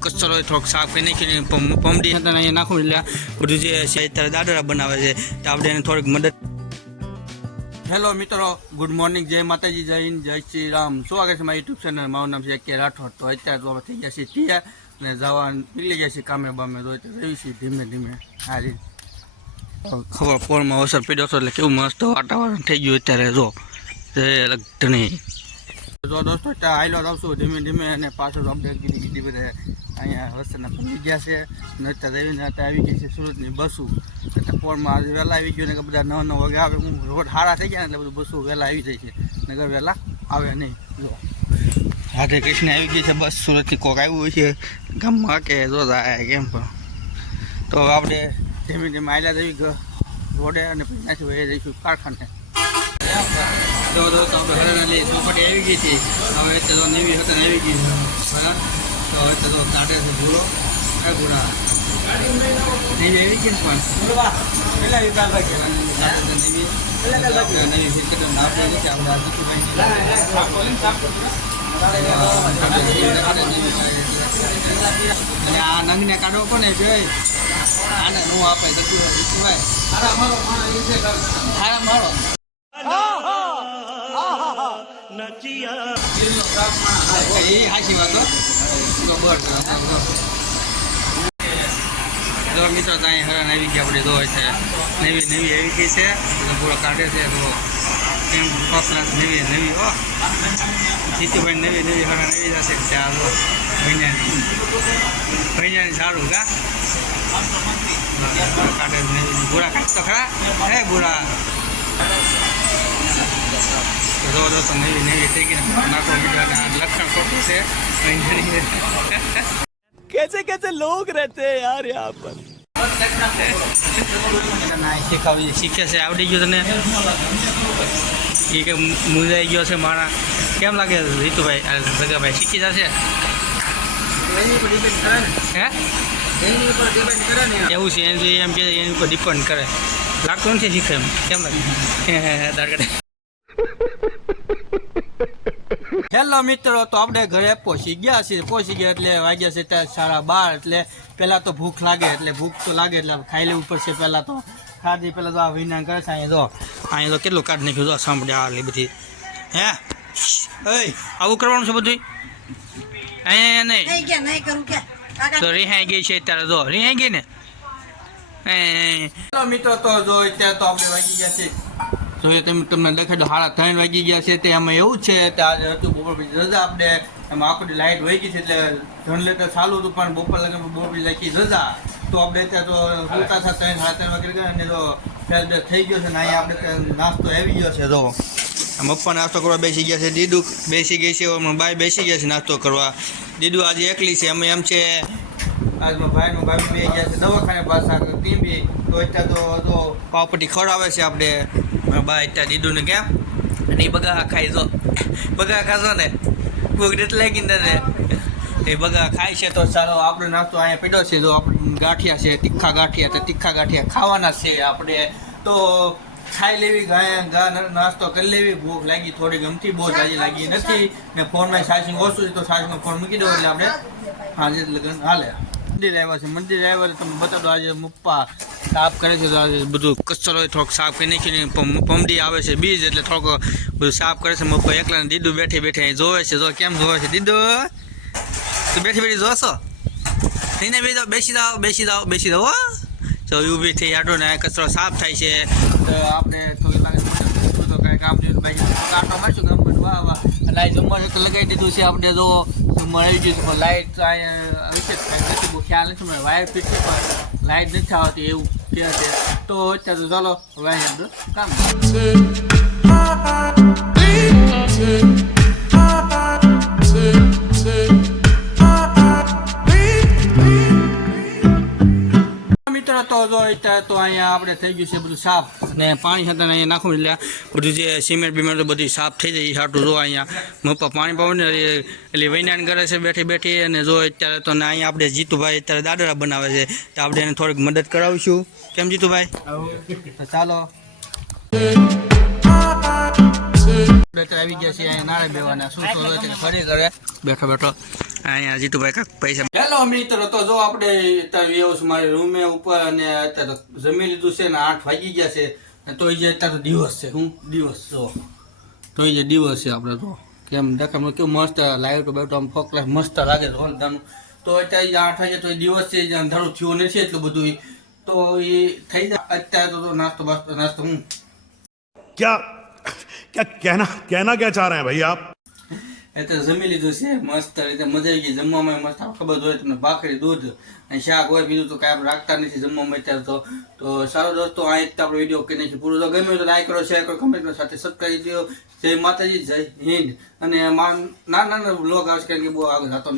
કચરો થોડોક સાફ કરી નાખીને પમ- પમડી હતા ને અહીંયા નાખું એટલે બધું જે છે અત્યારે દાદરા બનાવે છે તો આપણે એને થોડીક મદદ હેલો મિત્રો ગુડ મોર્નિંગ જય માતાજી જય હિન્દ જય શ્રી રામ. સ્વાગત છે મારા યુટ્યુબ ચેનલ? મારું નામ છે કે રાઠોડ. તો અત્યારે તો આપણે થઈ ગયા છીએ તૈયાર અને જવા નીકળી ગયા છીએ કામે બામે. તો અત્યારે રહી છીએ ધીમે ધીમે. હા ખબર ફોનમાં અવસર પડ્યો હતો એટલે કેવું મસ્ત વાતાવરણ થઈ ગયું અત્યારે જો. જે ધણી જો દોસ્તો આયલો આવશું. ધીમે ધીમે અને પાછળ અપડેટ કીધી કીધી બધા. અહીંયા વસ્તુના પહોંચી ગયા છે. નતા રહીને અત્યારે આવી ગઈ છે સુરતની બસો. એટલે પોળમાં આજે વહેલા આવી ગયું ને કે બધા નવ નવ વાગે આવે. હું રોડ સારા થઈ ગયા એટલે બધું બસો વહેલા આવી જાય છે. નગર વહેલા આવે નહીં. જો. રાધે કૃષ્ણ આવી ગઈ છે બસ. સુરતથી કોક આવ્યું છે ગામમાં કે જો જાય કેમ પણ. તો આપણે ધીમે ધીમે આયલા જઈ રોડે અને પછી ત્યાંથી વહી જઈશું કારખાને. જો દોસ્તો આપણે ચોપાટી આવી ગઈ હતી હવે તો નવી હતા આવી ગઈ બરાબર? તો હવે તો કાઢે છે ભૂલો. એ ભૂરા નવી આવી ગઈ પણ? નવી ફિટ આપણે અને આ નંગને કાઢવો પણ જોઈ. આને નો આપે તો જીતુભાઈ હારા મારો. તો મિત્રો તો અહીં હરણ આવી ગયા આપણે ધોય છે નવી નવી આવી ગઈ છે પૂરો કાઢે છે તો એમ નવી નવી હો જીતુભાઈ નવી નવી હરણ આવી જશે ચાલો ભૈયાની ભૈયાની સારું કા કાઢે નવી બુરા કાઢ તો ખરા હે બુરા જો દોસ્તો નવી નવી થઈ ગઈ નાખો મીઠા લક્ષણ ખોટું છે कैसे कैसे लोग रहते हैं यार यहाँ पर શીખવી શીખે છે આવડી ગયું તને એ કે મુંજાઈ ગયો છે મારા કેમ લાગે રીતુભાઈ આ જગાભાઈ શીખી જશે હે એવું છે એનું એમ કે એની ઉપર ડિપેન્ડ કરે લાગતું નથી શીખે એમ કેમ લાગે દાડગડે હેલો મિત્રો તો આપણે ઘરે પહોંચી ગયા છીએ. પહોંચી ગયા એટલે વાગ્યા છે ત્યાં સાડા બાર એટલે પહેલાં તો ભૂખ લાગે એટલે ભૂખ તો લાગે એટલે ખાઈ લેવું પડશે પહેલાં તો ખાધી પહેલાં તો આ વિના કરે છે અહીંયા જો અહીંયા તો કેટલું કાઢ નાખ્યું જો સાંભળ્યા આ બધી. હે? એ આવું કરવાનું છે બધું અહીંયા નહીં. તો રિહાઈ ગઈ છે અત્યારે જો રિહાઈ ગઈ ને? મિત્રો તો જો અત્યારે તો આપણે વાગી ગયા છે એ તમે તમને દેખાડો સાડા ત્રણ વાગી ગયા છે. તે અમે એવું છે કે આજે હતું બપોર પછી રજા આપણે એમાં આખી લાઇટ વહી ગઈ છે એટલે જનરેટર ચાલુ હતું, પણ બપોર લગન બપોર પછી લખી રજા. તો આપણે અત્યારે તો સુતા હતા ત્રણ, સાડા ત્રણ વાગે ગયા અને તો ફેલ થઈ ગયો છે ને અહીંયા આપણે નાસ્તો આવી ગયો છે. તો મપ્પા નાસ્તો કરવા બેસી ગયા છે. દીદુ બેસી ગઈ છે બાય બેસી ગયા છે નાસ્તો કરવા. દીદુ આજે એકલી છે. અમે એમ છે આજમાં ભાઈનું ભાઈ બે ગયા છે દવાખાને પાછા ટીમ બી. તો અત્યારે તો તો પાવપટ્ટી ખવડાવે છે આપણે બા અત્યારે દીદુને કેમ અને એ બગા ખાઈ જો બગા ખાશો ને ભૂખ લાગી ને એ બગા ખાય છે તો ચાલો આપણો નાસ્તો અહીંયા પડ્યો છે જો આપણે ગાંઠિયા છે તીખા ગાંઠિયા તો તીખા ગાંઠિયા ખાવાના છે આપણે તો ખાઈ લેવી ગાય નાસ્તો કરી લેવી ભૂખ લાગી થોડી ગમતી બહુ જાજી લાગી નથી ને ફોનમાં ચાર્જિંગ ઓછું છે તો ચાર્જિંગમાં ફોન મૂકી દો એટલે આપણે હાજે લગ્ન હાલે મંદિર આવ્યા છે મંદિર આવ્યા તમે બતાવો આજે મુપ્પા સાફ કરે છે બધું કચરો થોડોક સાફ કરી નાખીને પમડી આવે છે, બીજ એટલે થોડોક બધું સાફ કરે છે. મુપ્પા એકલા ને દીદુ બેઠી બેઠી જોવે છે. જો કેમ જોવે છે? દીદુ, તું બેઠી બેઠી જોશો? નહીં બેસી બેસી જાઓ બેસી જાઓ બેસી જાઓ તો ઊભી થઈ આટો ને કચરો સાફ થાય છે. તો આપણે તો કાંઈ કામ નહીં ભાઈ કાંટો મારશું ગામ બધું વાહ. વાહ લાઈટ જમવાનું લગાવી દીધું છે. આપણે જો જમવાનું આવી ગયું લાઈટ પણ વિશેષ કાંઈ નથી. ખ્યાલ નથી મને વાયર છે, પણ લાઈટ નથી આવતી એવું કે છે. તો અત્યારે ચાલો વાયર કામ અત્યારે તો અહીંયા આપણે થઈ ગયું છે બધું સાફ. અને પાણી સાથે અહીંયા નાખું એટલે બધું જે સિમેન્ટ બિમેન્ટ બધી સાફ થઈ જાય સાટું જો અહીંયા. મપ્પા પાણી પાવું ને એટલે વૈનાન કરે છે બેઠી બેઠી અને જો અત્યારે તો ને અહીંયા આપણે જીતુભાઈ અત્યારે દાદરા બનાવે છે. તો આપણે એને થોડીક મદદ કરાવીશું. કેમ જીતુભાઈ? ચાલો. આવી ગયા છે અહીંયા નાળે બેવાના. શું હોય છે ફરી કરે બેઠો બેઠો. અહીંયા જીતુભાઈ કાક પૈસા હેલો મિત્રો તો જો આપણે અત્યારે વ્યવસ મારી રૂમે ઉપર અને અત્યારે જમી લીધું છે ને આઠ વાગી ગયા છે. તો એ જે અત્યારે દિવસ છે હું દિવસ જો. તો એ જે દિવસ છે આપણે તો. કેમ દેખામ કેવું મસ્ત લાઈટ બાઈટ આમ ફોકલા મસ્ત લાગે છે તો અત્યારે આઠ વાગે તો એ દિવસ છે જે અંધારું થયું નથી એટલું બધું તો એ થઈ જાય. અત્યારે તો નાસ્તો બાસ્તો નાસ્તો હું. ક્યાં ક્યાં કહેના કહેના ક્યાં ચાહ રહે ભાઈ આપ आप એટલે જમી લીધું છે, મસ્ત રીતે મજા ગઈ. જમવામાં મસ્ત ખબર હોય તમને, ભાખરી, દૂધ અને શાક હોય, બીજું તો કાંઈ રાખતા નથી જમવામાં અત્યારે તો. તો સારો દોસ્તો, આ રીતે આપણો વીડિયો કે નથી પૂરો. તો ગમે તો લાઈક કરો શેર કરો કમેન્ટ સાથે સબસ્ક્રાઈબ દો. જય માતાજી, જય હિન્દ. અને નાના નાના બ્લોગ આવશે કારણ કે બહુ આગળ નથી.